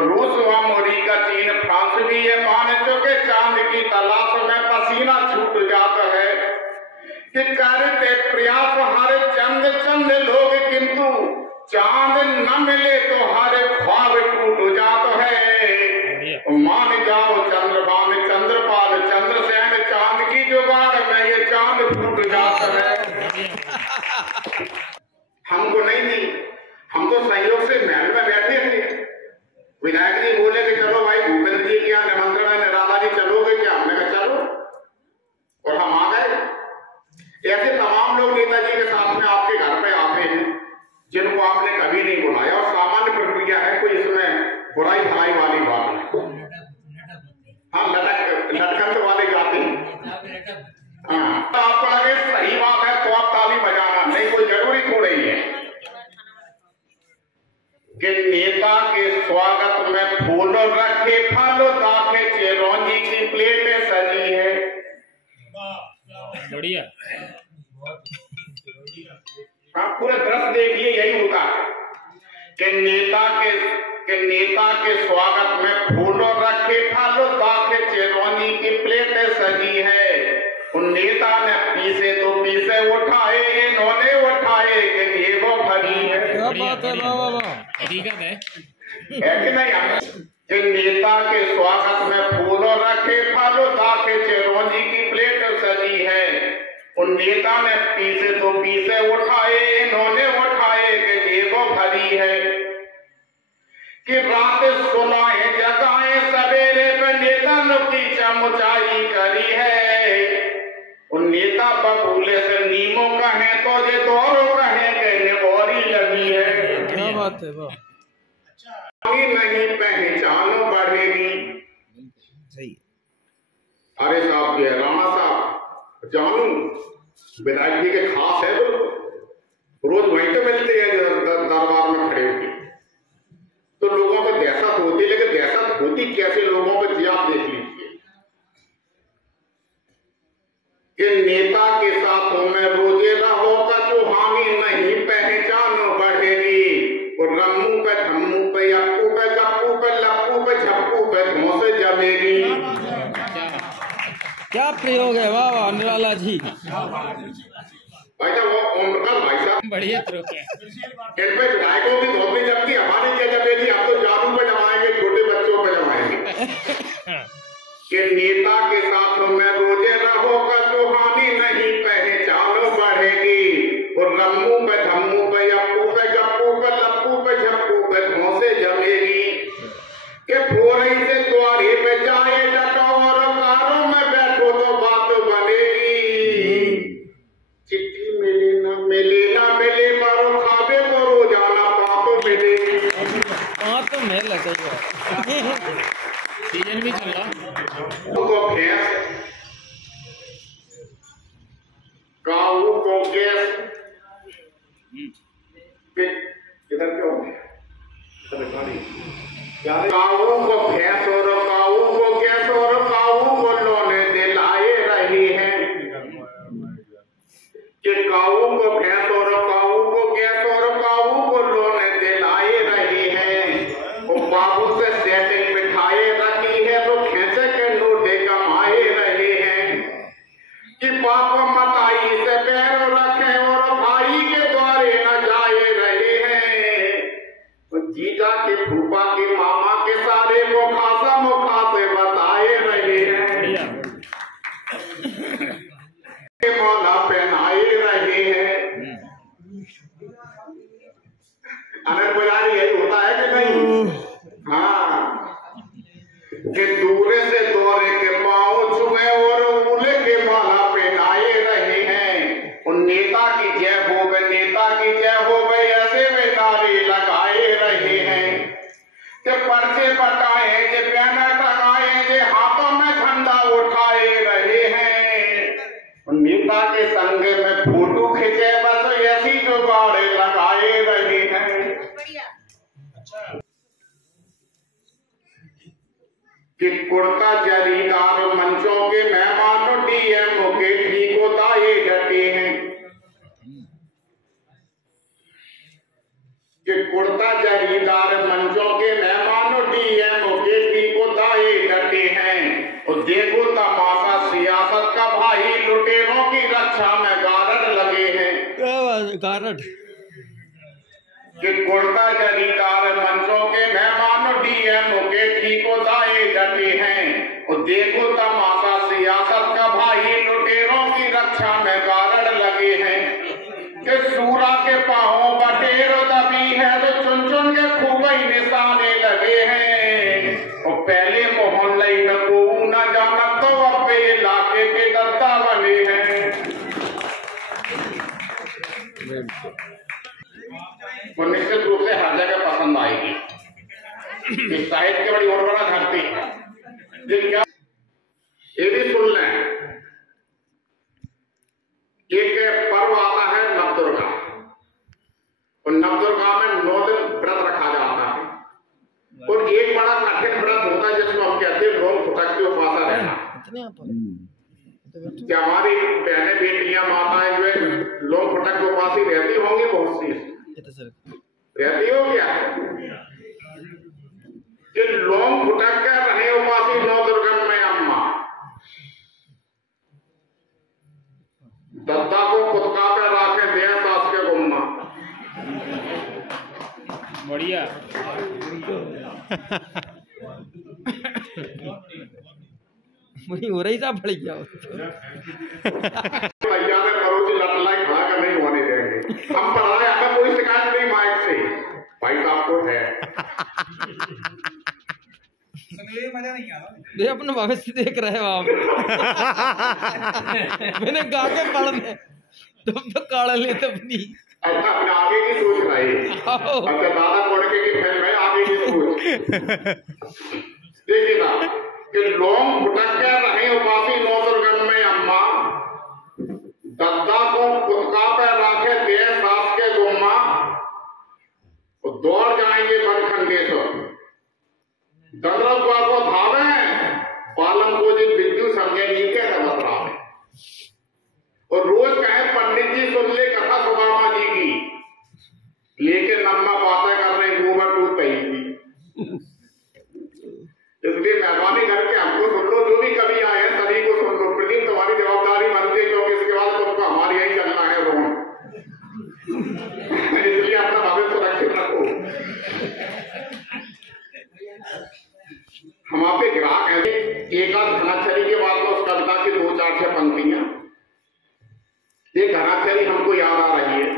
रूस व अमेरिका चीन फ्रांस भी ये मान चुके चांद की तलाश में पसीना छूट जाता है कि करते प्रयास हर चंद चंद लोग किंतु चांद न मिले तो हर ख्वाब टूट जाता है। मान जाओ चंद्रबान चंद्रपाल चंद्रसेन चांद की जुगाड़ में ये चांद फूट जाता है। हमको नहीं दी, हम तो संयोग से महल में बैठे थे। विधायक जी बोले कि चलो भाई भूपेंद्र जी क्या निमंत्रण है, निराला जी चलोगे क्या? हमने कहा चलो, और हम आ गए। ऐसे तमाम लोग नेताजी के साथ में आपके घर पे आते हैं जिनको आपने कभी नहीं बुलाया, और सामान्य प्रक्रिया है, कोई इसमें बुराई भलाई वाली बात नहीं। हाँ, लटकंत वाले जाते हैं। हाँ, आपको लगे सही बात है तो आप ताली बजाना, नहीं कोई जरूरी थोड़ी है कि नेता के स्वागत में फूल रखे फल दाखे चिरौंजी की प्लेटें सजी है। बढ़िया। हाँ, पूरा दृश्य देखिए, यही होता है कि नेता के स्वागत में फूल रखे फल दाखे चिरौंजी की प्लेटें सजी है। उन नेता ने पीसे तो पीसे उठाए, इन्होंने उठाए कि जेबों भरी है। क्या बात है, वाह वाह वाह, हकीकत है कि नहीं? कि नेता के स्वागत में फूल रखे फल दाखे चिरौंजी की प्लेट सजी है। उन नेता ने पीसे तो पीसे उठाए, इन्होंने उठाए कि जेबों भरी है। कि रात सुलाए जगाए सवेरे पे नेता की चमचाई करी है। उन नेता बबूले से नीमो कहे तो जे दौरो कहे कि निगोरी लगी है। क्या बात है, वाह। नहीं पहचानो बढ़ेगी। सही। अरे साहब, राणा साहब जानू विधायक जी के खास है, तो रोज वहीं तो मिलते हैं दरबार में खड़े होकर, तो लोगों को दहशत होती, लेकिन दहशत होती कैसे लोगों को जी आप देख लीजिए कि नेता के साथ में रोजे रहो का चुहानी नहीं पहचानो बढ़ेगी। और रम्मू पे धम्मू पे यप्पू पे गप्पू पे लप्पू पे झप्पू पे धोसे जमेगी। क्या प्रयोग है, वाह वाह निराला जी। भाई साहब, वो ओमप्रकाश भाई साहब बढ़िया प्रयोग है। इन पे विधायकों की धोपी जबकि हमारी क्या जमेगी, हम तो जानू पे जमाएंगे, छोटे बच्चों पे जमाएंगे। कि नेता के साथ में रोजे रहो का चुहानी नहीं पहचानो बढ़ेगी। और रम्मू पे धम्मू पे यप्पू पे गप्पू पे लप्पू पे झप्पू पे धोसे जमेगी। कि फोरई से द्वारे पे जाए डटोर कारों में बैठो तो बात बनेगी। चिट्ठी मिले ना मिले मारो खाबे को रोजाना पापो मिले। हाँ तो मेल है, सीजन भी चल रहा। को भैंस काऊ को गैस इधर क्यों काऊ को भैंस और काऊ को गैस और काऊ को लोने दिलाए रही है। कि काऊ को भैंस और काऊ को गैस और काऊ को लोने दिलाए रही है। वो बाबू से सेटिंग बिठाए रखी है तो खेचे के लोटे कमाए रहे हैं। कि बाप मताई से पैर रखे और भाई के द्वारे न जाए रहे हैं। जीजा के फूफा के मामा के सारे मुखासा मुखासे बताए रहे हैं। मौला पहनाए रहे हैं। अनंत पुजारी यही होता है कि नहीं? हाँ, कि दूरे से दौरे के पाँव छुए और उले के माला पहनाए रहे हैं। उन नेता की जय हो गए, नेता की जय हो गई, ऐसे वे नारे लगाए रहे हैं। कि पर्चे बटाए जे बैनर टंगाए जे हाथों में झंडा उठाए रहे हैं। उन नेता के संग में फोटो खींचे बस ऐसी जुगाड़े लगाए रहे हैं। कि कुर्ता जरीदार मंचों के मेहमान डीएम के ठीक दाए डटे हैं। कि कुर्ता जरीदार मंचों के मेहमान डीएम कारड कि कुर्ता जरीदार मंचों के मेहमान डीएम के ठिकादार डटे हैं। और देखो तमाशा सियासत का भाई, लुटेरों की रक्षा में गारड लगे हैं। कि सूरा के पांवों बटेर दबी है तो चुन चुन के खूब ही निशाने लगे हैं। और पहले मोहल्ले में को न जाना तो अब इलाके के दत्ता बने हैं। वो निश्चित रूप से हर जगह पसंद आएगी। इस साहित्य की बड़ी और बड़ा धरती है। क्या ये भी सुन लें, एक पर्व आता है नवदुर्गा, और नवदुर्गा में 9 दिन व्रत रखा जाता है। और एक बड़ा कठिन व्रत होता है जिसको हम कहते हैं लोग फुटक के उपासा रहना। क्या हमारी बहनें बेटियां माताएं जो है लोग फुटक के उपासी रहती होंगी, बहुत सी रहती हो क्या कि लोग फुटक कर रहे उपासी 9 दुर्गन में अम्मा। दत्ता को कुदका पे राखे दे सास के गुम्मा। बढ़िया हो रही था बढ़िया भैया ने पड़ोसी लटलाई खड़ा कर नहीं होने देंगे। हम पढ़ाए, हमें कोई शिकायत नहीं माइक से, भाई साहब को है मजा नहीं आ रहा। अपने भविष्य देख रहे हो आप। मैंने गा के पढ़ दे, तुम तो काढ़ लेते अपनी। अच्छा, अपने आगे की सोच रही। अच्छा, दादा पढ़ के कि फिर मैं आगे की सोच। देखिएगा कि लोग फुटक के रहे उपासी 9 दुर्गन में अम्मा। दत्ता को कुदका पे राखे दे सास के गुम्मा। दौड़ जाएंगे बनखंडेश्वर, दंद्रद्वा को धावे, पालम को जी बिज्जू समझे नीचे का बतरावे। और रोज कहे पंडित जी सुन ले कथा सुदामा जी की, लेकिन नम्मा बातें कर रहे गोबर टूट पई थी। इसलिए मेहरबानी करके हमको सुन लो, जो भी कभी आए हैं सभी को सुन लो। प्रदीप तुम्हारी जवाबदारी बनती है, क्योंकि इसके बाद तुमको हमारी यही चलना है रोहन। इसलिए अपना भविष्य सुरक्षित रखो। हम आपके ग्राहक हैं। एक आध घनाचरी के बाद में उस कविता की 2-4 पंक्तियां, ये घनाचरी हमको याद आ रही है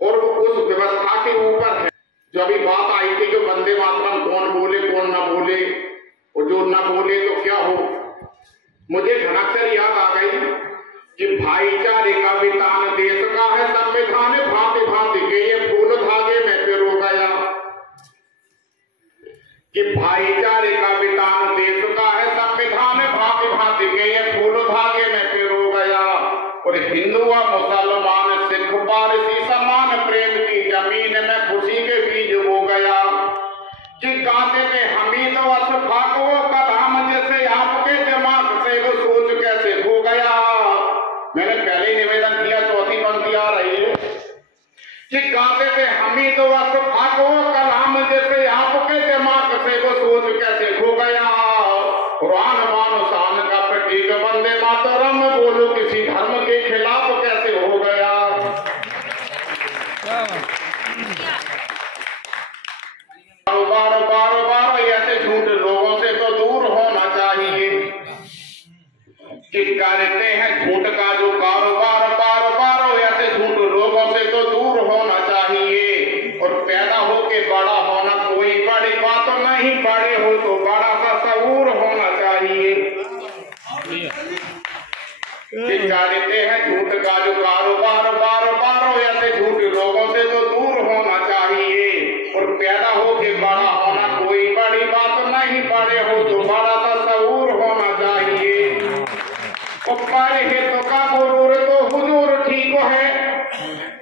और वो उस व्यवस्था के ऊपर है जो अभी बात आई थी कि वंदे मातरम कौन बोले कौन ना बोले, और जो ना बोले तो क्या हो। मुझे घनाचरी याद आ गई कि भाईचारे का वितान देश का है संविधान, भांति भांति के ये फूल धागे में पिरो गया। कि भाईचारे का वितान देश का है संविधान, भांति भांति के ये फूल धागे में पिरो गया। और हिंदू व मुसलमान सिख पारसी समान प्रेम की जमीन में खुशी के बीज हो गया। कि गाते थे हमीद व सफाक वो कलाम जैसे आपके दिमाग से वो सोच कैसे हो गया। मैंने पहले निवेदन किया, 4थी पंक्ति आ रही है कि गाते थे हमीद व सफाक वो कलाम जैसे आपके दिमाग से वो सोच कैसे हो गया। कुरान बानो शान का प्रतीक वंदे मातरम बोलो किसी धर्म के खिलाफ कैसे हो गया। बार बार बार ऐसे झूठ लोगों से तो दूर होना चाहिए। कि करते हैं झूठ का जो कारोबार, बार बार ऐसे झूठ लोगों से तो दूर होना चाहिए। और पैदा होके बड़ा होना कोई बड़ी बात नहीं, बड़े हो तो बड़ा सा शऊर होना चाहिए। कि करते हैं झूठ का जो कारोबार, बार बार ऐसे झूठ लोगों से तो दूर होना चाहिए। और पैदा होके बड़ा होना कोई बड़ी बात नहीं, बड़े हो तो बड़ा सा शऊर होना चाहिए। और पढ़े हित का गुरूर तो हुजूर ठीक है,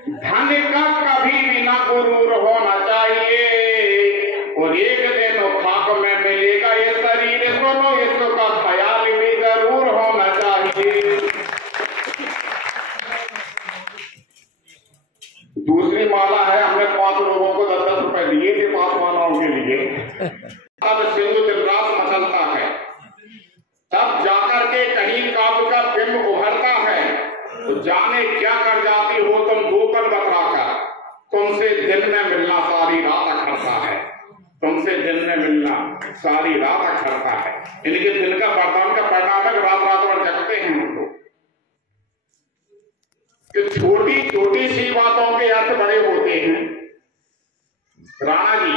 धन का कभी भी ना गुरूर होना चाहिए। और एक दिन खाक में मिलेगा ये शरीर, सुनो इसका ख्याल भी जरूर होना चाहिए। दूसरी माला है, हमने 5 लोगों को 10-10 रुपए दिए थे 5 मालाओं के लिए। अब सिंधु दिवरास मचलता है, तब जाकर के कहीं काव्य का बिंब उभरता है। तो जाने क्या कर दिन में मिलना सारी रात अखरता है, तुमसे दिन में मिलना सारी रात अखरता है। इनके दिन का वरदान का परिणाम है रात रात भर जगते हैं हम लोग। कि छोटी छोटी सी बातों के अर्थ बड़े होते हैं राणा जी,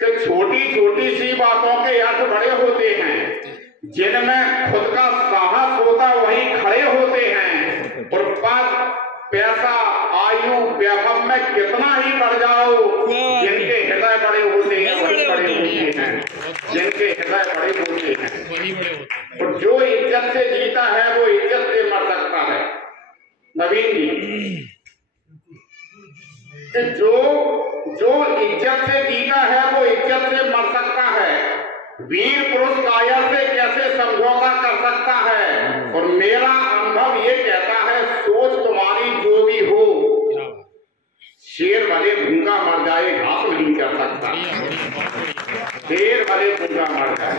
कि छोटी छोटी सी बातों के अर्थ बड़े होते हैं। जिनमें खुद का साहस होता वही खड़े होते हैं। और पद पैसा आयु वैभव में कितना ही बढ़ जाओ, जिनके हृदय बड़े होते हैं वही बड़े होते हैं, जिनके हृदय बड़े होते हैं। और जो इज्जत से जीता है वो इज्जत से मर सकता है। नवीन जी, जो इज्जत से जीता है वो इज्जत से मर सकता है। वीर पुरुष कायर से कैसे समझौता कर सकता है। और मेरा अनुभव ये कहता है सोच तुम्हारी जो भी हो, शेर भले भूंगा मर जाए घास नहीं कर सकता, शेर भले भूंगा मर जाए।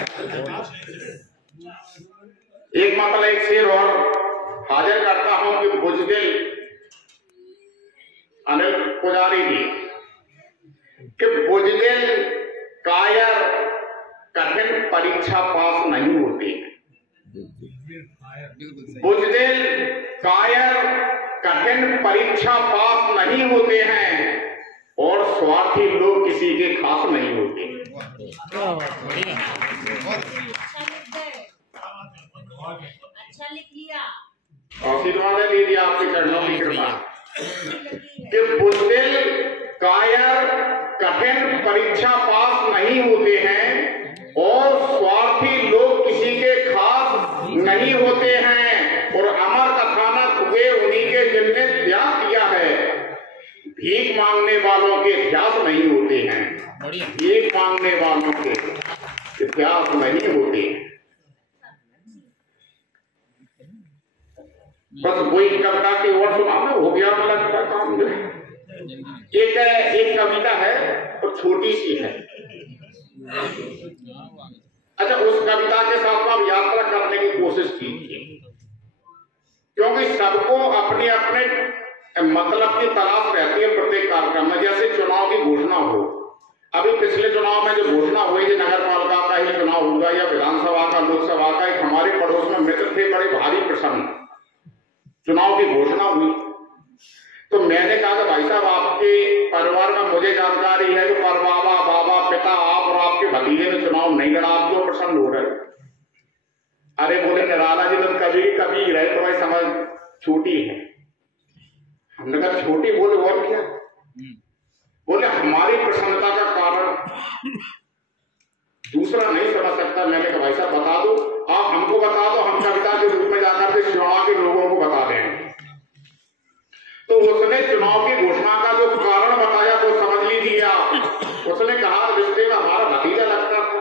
एक मतलब एक शेर और हाजिर करता हूं कि बुजदिल अनिल पुजारी जी, कि बुजदिल कायर कठिन परीक्षा पास नहीं होते। बुजदिल कायर कठिन परीक्षा पास नहीं होते हैं और स्वार्थी लोग किसी के खास नहीं होते। अच्छा लिख लिया, आशीर्वाद दे दिया आपके चरणों की कृपा। कि बुजदिल कायर कठिन परीक्षा पास नहीं होते हैं और स्वार्थी लोग किसी के खास नहीं होते हैं। और अमर कथानक हुए उन्हीं के जिनने त्याग किया है। भीख मांगने वालों के इतिहास नहीं होते हैं, भीख मांगने वालों के इतिहास नहीं होते हैं। बस वही कविता की ओर सुना हो गया वाला काम। एक कविता है तो छोटी सी है। अच्छा, उस कविता के साथ आप यात्रा करने की कोशिश कीजिए, क्योंकि सबको अपने अपने मतलब की तलाश रहती है प्रत्येक कार्यक्रम में। जैसे चुनाव की घोषणा हो, अभी पिछले चुनाव में जो घोषणा हुई कि नगर पालिका का ही चुनाव होगा या विधानसभा का, लोकसभा का, एक हमारे पड़ोस में मित्र थे बड़े भारी प्रसन्न, चुनाव की घोषणा हुई। तो मैंने कहा कि भाई साहब आपके परिवार में मुझे जानकारी है कि परबाबा बाबा पिता आप और आपके भतीजे ने चुनाव नहीं लड़ा, आप क्यों प्रसन्न हो रहे? अरे बोले निराला जी तो कभी कभी रहे तो भाई समझ छोटी है। हमने कहा छोटी? बोले और क्या? बोले हमारी प्रसन्नता का कारण दूसरा नहीं समझ सकता। मैंने कहा भाई साहब बता दो, आप हमको बता दो, हम कविता के रूप में जाकर के चुनाव के लोगों को बता दें। तो उसने चुनाव की घोषणा का जो कारण बताया वो समझ लीजिए आप। उसने कहा रिश्ते में हमारा भतीजा लगता था।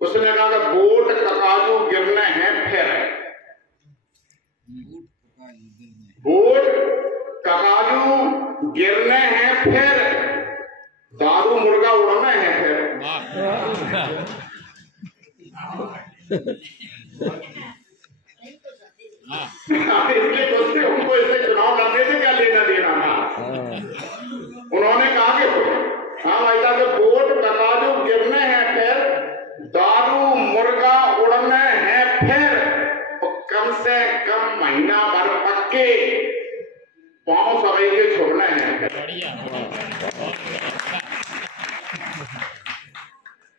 उसने कहा कि वोट ककाजू गिरने हैं फिर, वोट ककाजू गिरने हैं फिर, दारू मुर्गा उड़ने हैं फिर। इसलिए दोस्ती उनको इससे चुनाव लड़ने से क्या लेना देना था। उन्होंने कहा कि हाँ भाई साहब वोट ककाजू गिरने हैं फिर, दारू मुर्गा उड़ने हैं फिर, तो कम से कम महीना भर पक्के पांव सवई के छोड़ने हैं।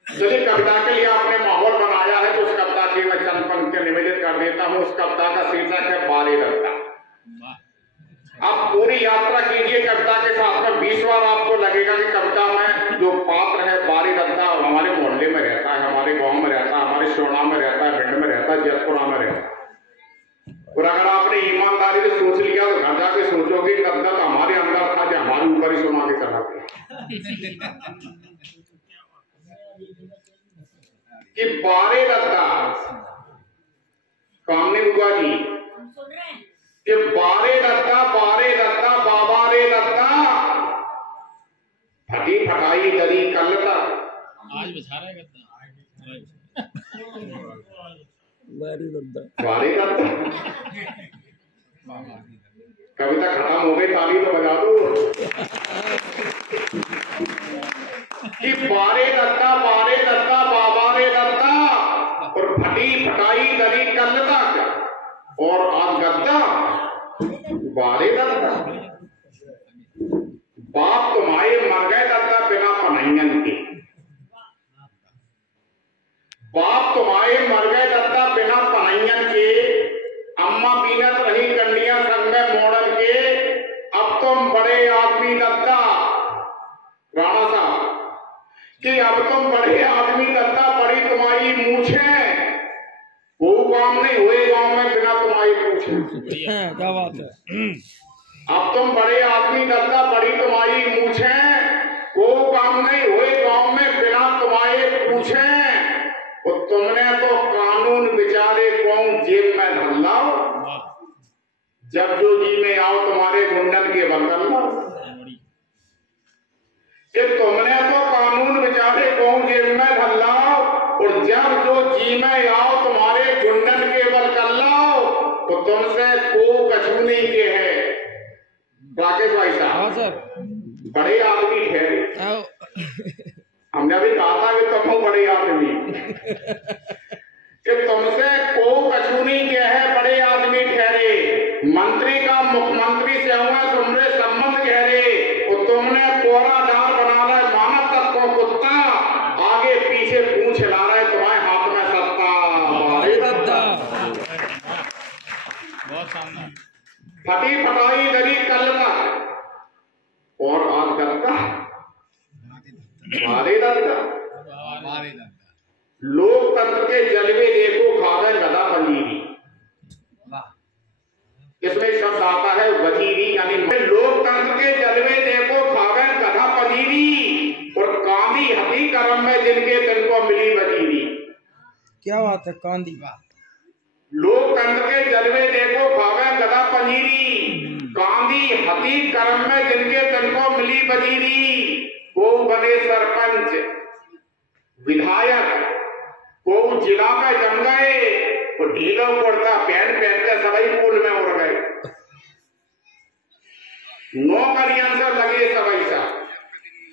चलिए, कविता के लिए आपने माहौल बनाया है तो उस कविता की मैं चंद पंक्ति निवेदित कर देता हूँ। उस कविता का शीर्षक है बारी रत्ता। आप पूरी यात्रा कीजिए कविता के साथ में, 20 बार आपको लगेगा कि कविता में जो पात्र है बारी रत्ता हमारे मोहल्ले में रहता है, हमारे गांव में रहता है, हमारे सोना में रहता है, भिंड में रहता है, जयपुरा में रहता है। और अगर आपने ईमानदारी से सोच लिया तो घर जाके सोचोगे कविता तो हमारे अंदर था जो हमारे ऊपर ही सुना के चला गया। कि बारे रत्ता कामने बुआ जी, कि बारे रत्ता बाबा रे रत्ता, फटी फटाई दरी कलता। आज बचा रहा है बारे रत्ता। कविता खत्म हो गई, ताली तो बजा दो। कि बारे दत्ता बाबा रे दत्ता, और फटी फटाई दरी कल्लता क्या, और आज गद्दा बारे दत्ता। बाप तुम्हारे मर गए दत्ता बिना पनैयन के, बाप तुम्हारे मर गए दत्ता बिना पनैयन के, अम्मा बीनत रही कंडिया संग में मोड़न के, अब तुम बड़े आदमी दत्ता, राणा साहब कि अब तुम बड़े आदमी दत्ता, बड़ी तुम्हारी मूछे, वो काम नहीं हुए गांव में बिना तुम्हारी पूछे। क्या बात है। अब तुम बड़े आदमी दत्ता, बड़ी तुम्हारी मूछे, वो काम नहीं हुए गांव में बिना तुम्हारे पूछे, और तुमने तो कानून बिचारे कौन जेब में धर लाओ, जब जो जी में आओ तुम्हारे गुंडन के बंगल लाओ, कि तुमने तो कानून बिचारे कौन जेब में धर लाओ, और जब जो जी में आओ तुम्हारे गुंडन के बल कर लाओ, तो तुमसे को कछु नहीं के है। राकेश भाई साहब बड़े आदमी ठहरे, हमने भी कहा था कि तुम बड़े आदमी, कि तुमसे को कछु नहीं के है, बड़े आदमी ठहरे, मंत्री का मुख्यमंत्री से हुआ तुमरे संबंध गहरे, और तुमने कोरा डाल बना रहा मानव तक को कुत्ता, आगे पीछे पूंछ ला रहा है तुम्हारे हाथ में सत्ता, बहुत शानदार। फटी फटाई दरी कल्लता, और आज करता बारे दत्ता। लोकतंत्र के जलवे देखो खावे गदा पंजीरी, इसमें शब्द आता है वजीरी, यानी लोकतंत्र के जलवे देखो खावे गधा पंजीरी, और कांदी हती करम में जिनके दिन को मिली वजीरी। क्या बात है, कांदी। लोकतंत्र के जलवे देखो खावे गधा पंजीरी, कांदी हती करम में जिनके दिन को मिली वजीरी, वो बने सरपंच विधायक, वो जिला में जम गए, वो ढीला कुर्ता पहन के सभी पुल में उड़ गए, नौकरियां से लगे सभी सब,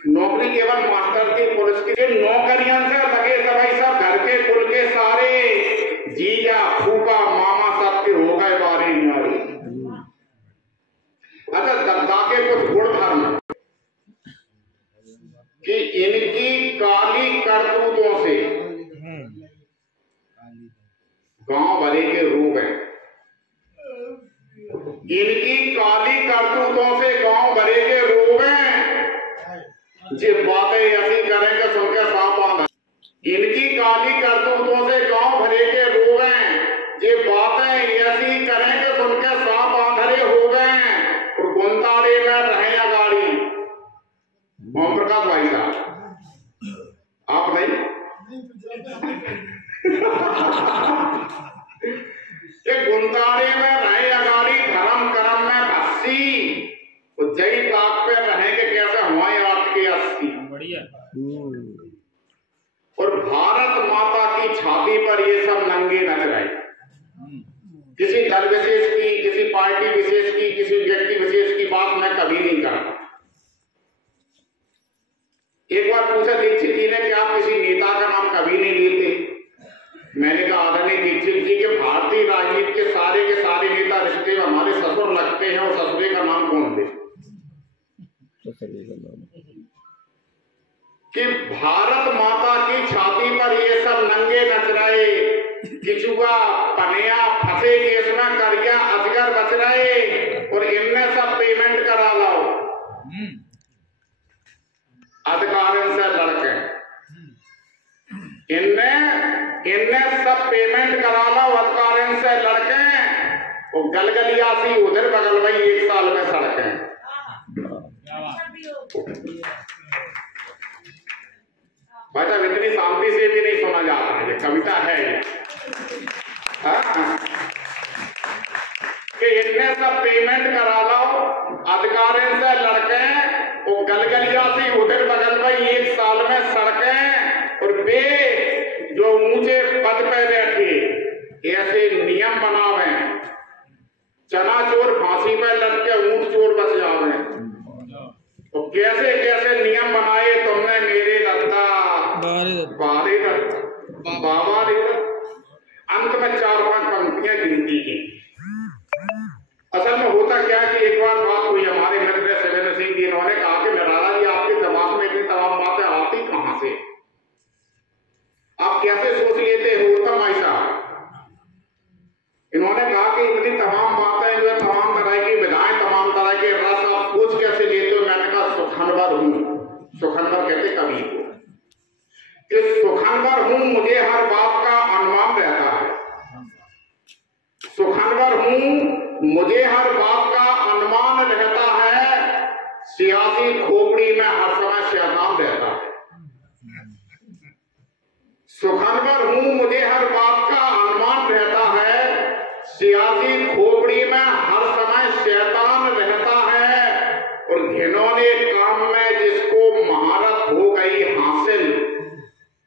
नौकरी केवल मास्टर की पुलिस की, नौकरियां से लगे सभी सब, घर के कुल के सारे, जीजा फूफा मामा सबके हो गए बारी नारी। अच्छा दत्ता के कुछ गुण धर्म कि इनकी काली करतूतों से गांव भरे के रोग हैं, इनकी काली करतूतों से गांव भरे के रोग हैं, जी बातें ऐसी करेंगे सुनकर सांप बांधा, इनकी काली करतूतों से गांव भरे के रोग हैं, ये बातें ऐसी करेंगे सुनकर सांप बांधरे हो गए, और गुंताड़े में रहे अगाड़ी। ओम प्रकाश भाई साहब आप नहीं ये गुंताड़े में रहे अगाड़ी, धर्म कर्म में भस्सी, तो जय ताक पे रहेंगे कैसे हमारे 8 के 80। बढ़िया। और भारत माता की छाती पर ये सब नंगे नच रहे, किसी दल विशेष की, किसी पार्टी विशेष की, किसी व्यक्ति विशेष की बात मैं कभी नहीं करता। एक बार पूछा दीक्षित जी ने कि आप किसी नेता का नाम कभी नहीं लेते, मैंने कहा आदरणीय दीक्षित जी के भारतीय राजनीति के सारे नेता रिश्ते में हमारे ससुर लगते हैं, और ससुरे का नाम कौन दे, कि भारत माता की छाती पर ये सब नंगे नच रहे, किचुआ पनिया फंसे केस में करिया अजगर बच रहे, और इनने सब पेमेंट करा लाओ अधिकारियों से लड़के, इनने सब पेमेंट करा लो अधिकारियों से लड़के, और गलगलियासी उधर बगल भाई 1 साल में सड़कें। भाई साहब इतनी शांति से भी नहीं सुना जाता है, ये कविता है ये। कि इनने सब पेमेंट करा लो अधिकारियों से लड़के, और गलगलियासी उधर बगल भाई 1 साल में सड़कें, और वे जो ऊंचे पद पे बैठे ऐसे नियम बनावे, चना चोर फांसी पे लटके ऊंट चोर बच जावे, तो कैसे कैसे नियम बनाए तुमने मेरे दत्ता। सुखनवर कहते कवि को कि सुखनवर हूं मुझे हर बात का अनुमान रहता है, सुखनवर हूं मुझे हर बात का अनुमान रहता है, सियासी खोपड़ी में हर समय शैतान रहता है। सुखनवर हूं मुझे हर बात का अनुमान रहता है, सियासी खोपड़ी में हर समय शैतान रहता है, और घिनौने काम में जिसको महारत हो गई हासिल,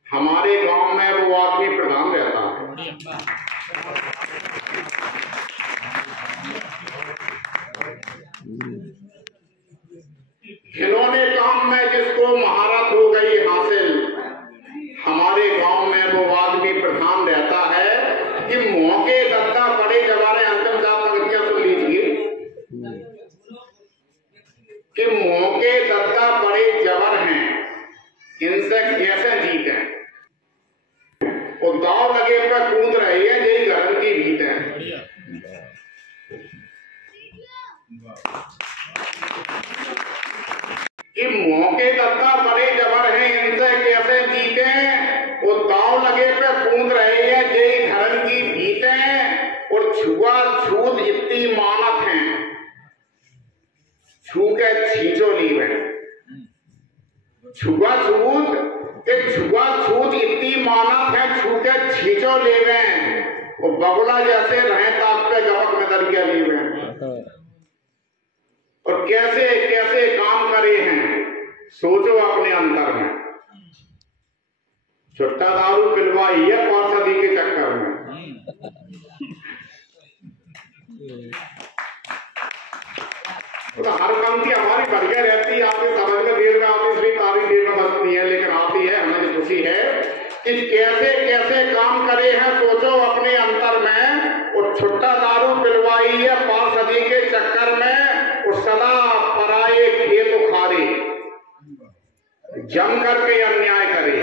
हमारे गांव में वो आदमी प्रधान रहता है। घिनौने काम में जिसको महारत हो गई हासिल, हमारे गांव में वो आदमी प्रधान रहता है। कि मौके दत्ता बड़े जवारे अंतिम साहब पंक्तियां सुन लीजिए कि मौके दत्ता बड़े जबर हैं, इनसे कैसे जीते, वो दाव लगे पर कूद रही है, यही गरम की भीत है। कि मौके दत्ता बड़े जबर हैं, इनसे कैसे जीते, वो दाव लगे पे कूद रहे हैं, यही धर्म की भीते, और छुआछूत इतनी मानत है, छू के छींचो लीवे, छुआछूत इतनी मानत है, छू के छींचो लेवे, वो बगुला जैसे रहे ताक पे गपक में दरिया लीवे। और कैसे कैसे काम करे हैं, सोचो अपने अंतर में। छुट्टा दारू पिलवाई है पार्षदी के चक्कर में, तो हर पंक्ति हमारी बढ़िया रहती है, आपके समझ में देर में आती, इसलिए तारीफ देर में बसती है, लेकिन आती है, हमें खुशी है कि कैसे कैसे काम करे हैं, सोचो अपने अंतर में। और छुट्टा दारू पिलवाई है पार्षदी के चक्कर में, और सदा पराये खेत उखाड़े, जम करके अन्याय करे,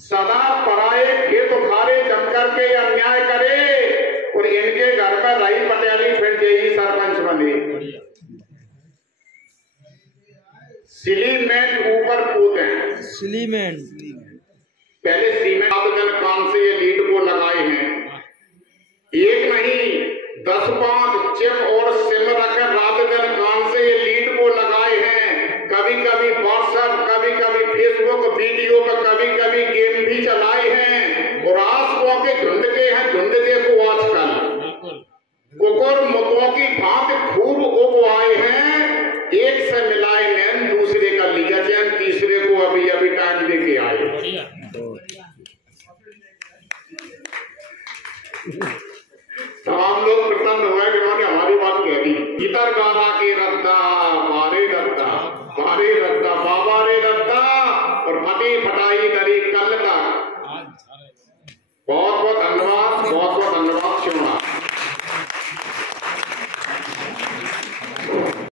सदा पराये खेत उखाड़े, जम करके अन्याय करे, और इनके घर पर रही पटेली फिर यही सरपंच बने। सीमेंट ऊपर कूदे, सीमेंट पहले सीमेंट कान से ये लीड को लगाए हैं, एक नहीं 10-5 चिप और सिम रखे रात दिन कान से ये लीड को लगाए हैं। कभी कभी व्हाट्सएप, कभी कभी फेसबुक वीडियो पर कभी कभी गेम भी चलाए हैं, और आंसुओं के झुंड के हैं, झुंड देखो आजकल कुकुर मुतों की भांति खूब उगवाए हैं, एक से मिलाए नैन, दूसरे का लिया चैन, तीसरे को अभी अभी टाइम दे के आए। तमाम लोग प्रसन्न हुए कि उन्होंने हमारी बात कह दी। इतर बाबा के रद्दा बारे रद्दा, बारे रद्दा बाबा रे रद्दा, और फटी फटाई दरी कल तक